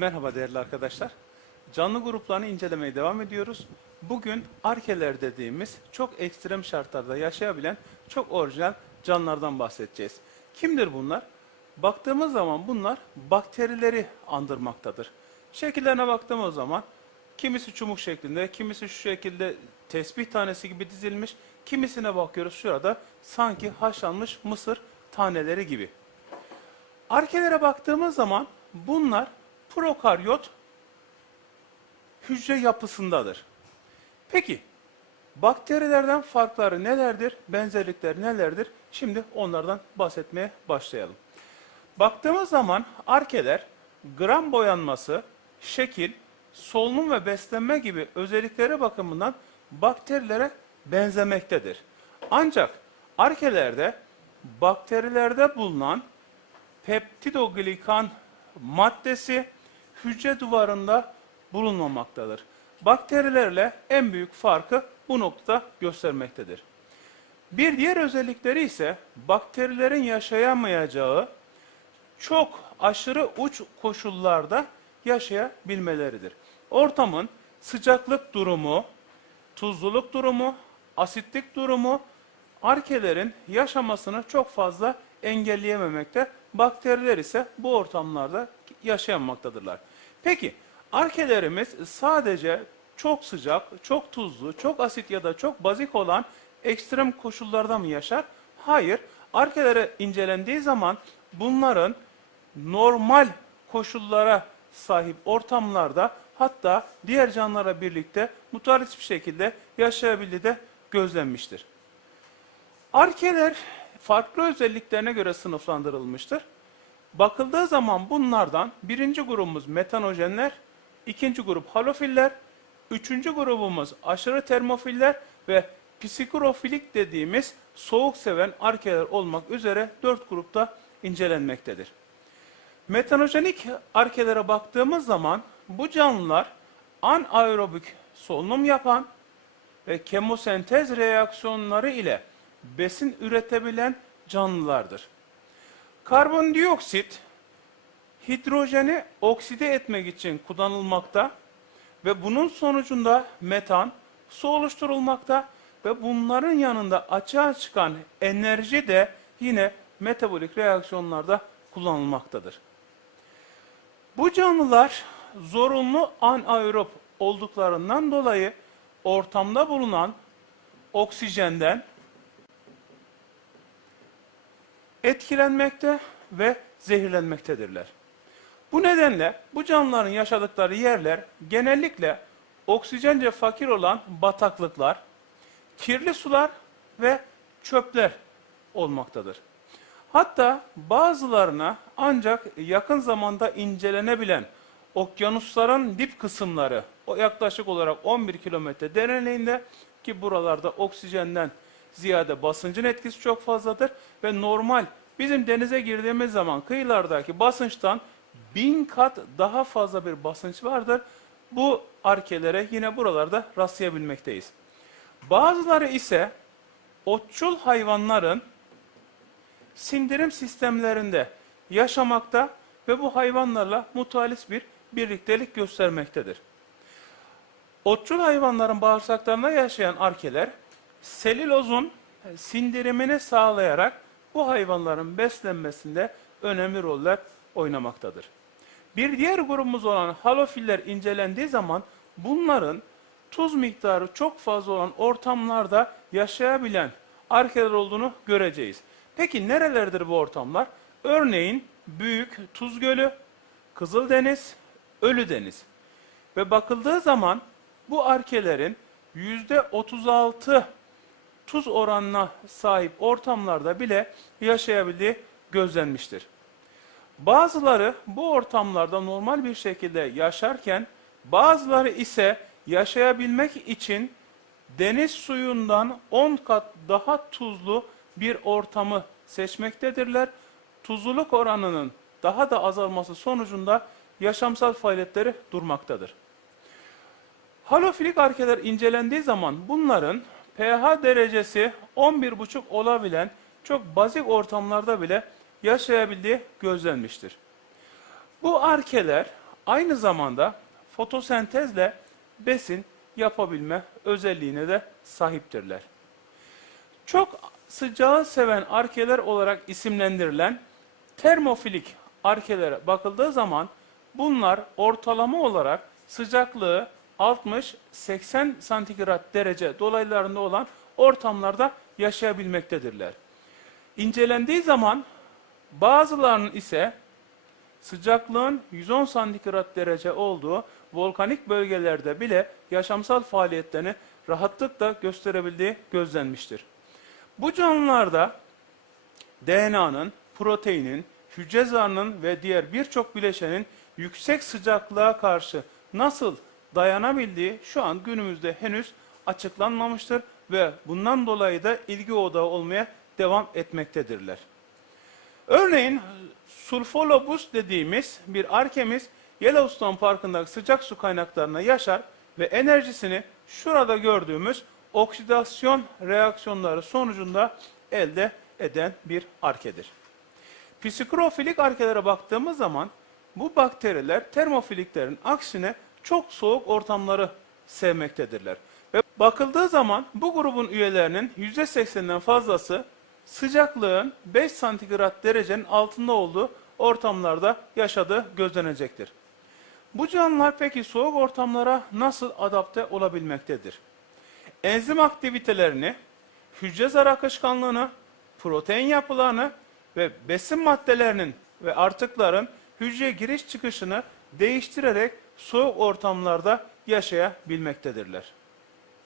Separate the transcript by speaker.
Speaker 1: Merhaba değerli arkadaşlar. Canlı gruplarını incelemeye devam ediyoruz. Bugün arkeler dediğimiz çok ekstrem şartlarda yaşayabilen çok orijinal canlılardan bahsedeceğiz. Kimdir bunlar? Baktığımız zaman bunlar bakterileri andırmaktadır. Şekillerine baktığımız zaman kimisi çubuk şeklinde, kimisi şu şekilde tesbih tanesi gibi dizilmiş, kimisine bakıyoruz şurada sanki haşlanmış mısır taneleri gibi. Arkelere baktığımız zaman bunlar prokaryot hücre yapısındadır. Peki bakterilerden farkları nelerdir? Benzerlikleri nelerdir? Şimdi onlardan bahsetmeye başlayalım. Baktığımız zaman arkeler gram boyanması, şekil, solunum ve beslenme gibi özellikleri bakımından bakterilere benzemektedir. Ancak arkelerde bakterilerde bulunan peptidoglikan maddesi hücre duvarında bulunmamaktadır. Bakterilerle en büyük farkı bu noktada göstermektedir. Bir diğer özellikleri ise bakterilerin yaşayamayacağı çok aşırı uç koşullarda yaşayabilmeleridir. Ortamın sıcaklık durumu, tuzluluk durumu, asitlik durumu arkelerin yaşamasını çok fazla engelleyememekte. Bakteriler ise bu ortamlarda yaşayamaktadırlar. Peki arkelerimiz sadece çok sıcak, çok tuzlu, çok asit ya da çok bazik olan ekstrem koşullarda mı yaşar? Hayır. Arkelere incelendiği zaman bunların normal koşullara sahip ortamlarda hatta diğer canlılara birlikte mutualist bir şekilde yaşayabildiği de gözlenmiştir. Arkeler farklı özelliklerine göre sınıflandırılmıştır. Bakıldığı zaman bunlardan birinci grubumuz metanojenler, ikinci grup halofiller, üçüncü grubumuz aşırı termofiller ve psikofilik dediğimiz soğuk seven arkeler olmak üzere dört grupta incelenmektedir. Metanojenik arkelere baktığımız zaman bu canlılar anaerobik solunum yapan ve kemosentez reaksiyonları ile besin üretebilen canlılardır. Karbondioksit hidrojeni okside etmek için kullanılmakta ve bunun sonucunda metan su oluşturulmakta ve bunların yanında açığa çıkan enerji de yine metabolik reaksiyonlarda kullanılmaktadır. Bu canlılar zorunlu anaerob olduklarından dolayı ortamda bulunan oksijenden etkilenmekte ve zehirlenmektedirler. Bu nedenle bu canlıların yaşadıkları yerler genellikle oksijence fakir olan bataklıklar, kirli sular ve çöpler olmaktadır. Hatta bazılarına ancak yakın zamanda incelenebilen okyanusların dip kısımları, o yaklaşık olarak 11 kilometre derinliğinde ki buralarda oksijenden ziyade basıncın etkisi çok fazladır ve normal bizim denize girdiğimiz zaman kıyılardaki basınçtan bin kat daha fazla bir basınç vardır. Bu arkelere yine buralarda rastlayabilmekteyiz. Bazıları ise otçul hayvanların sindirim sistemlerinde yaşamakta ve bu hayvanlarla mutualis bir birliktelik göstermektedir. Otçul hayvanların bağırsaklarında yaşayan arkeler selülozun sindirimini sağlayarak bu hayvanların beslenmesinde önemli roller oynamaktadır. Bir diğer grubumuz olan halofiller incelendiği zaman bunların tuz miktarı çok fazla olan ortamlarda yaşayabilen arkeler olduğunu göreceğiz. Peki nerelerdir bu ortamlar? Örneğin Büyük Tuz Gölü, Kızıldeniz, Ölüdeniz. Ve bakıldığı zaman bu arkelerin %36 tuz oranına sahip ortamlarda bile yaşayabildiği gözlenmiştir. Bazıları bu ortamlarda normal bir şekilde yaşarken bazıları ise yaşayabilmek için deniz suyundan 10 kat daha tuzlu bir ortamı seçmektedirler. Tuzluluk oranının daha da azalması sonucunda yaşamsal faaliyetleri durmaktadır. Halofilik arkeler incelendiği zaman bunların pH derecesi 11,5 olabilen çok bazik ortamlarda bile yaşayabildiği gözlenmiştir. Bu arkeler aynı zamanda fotosentezle besin yapabilme özelliğine de sahiptirler. Çok sıcağı seven arkeler olarak isimlendirilen termofilik arkelere bakıldığı zaman bunlar ortalama olarak sıcaklığı 60-80 santigrat derece dolaylarında olan ortamlarda yaşayabilmektedirler. İncelendiği zaman bazılarının ise sıcaklığın 110 santigrat derece olduğu volkanik bölgelerde bile yaşamsal faaliyetlerini rahatlıkla gösterebildiği gözlenmiştir. Bu canlılarda DNA'nın, proteinin, hücre zarının ve diğer birçok bileşenin yüksek sıcaklığa karşı nasıl dayanabildiği şu an günümüzde henüz açıklanmamıştır ve bundan dolayı da ilgi odağı olmaya devam etmektedirler. Örneğin sulfolobus dediğimiz bir arkemiz Yellowstone Parkı'ndaki sıcak su kaynaklarına yaşar ve enerjisini şurada gördüğümüz oksidasyon reaksiyonları sonucunda elde eden bir arkedir. Psikrofilik arkelere baktığımız zaman bu bakteriler termofiliklerin aksine çok soğuk ortamları sevmektedirler. Ve bakıldığı zaman bu grubun üyelerinin %80'den fazlası sıcaklığın 5 santigrat derecenin altında olduğu ortamlarda yaşadığı gözlenecektir. Bu canlılar peki soğuk ortamlara nasıl adapte olabilmektedir? Enzim aktivitelerini, hücre zar akışkanlığını, protein yapılarını ve besin maddelerinin ve artıkların hücre giriş çıkışını değiştirerek soğuk ortamlarda yaşayabilmektedirler.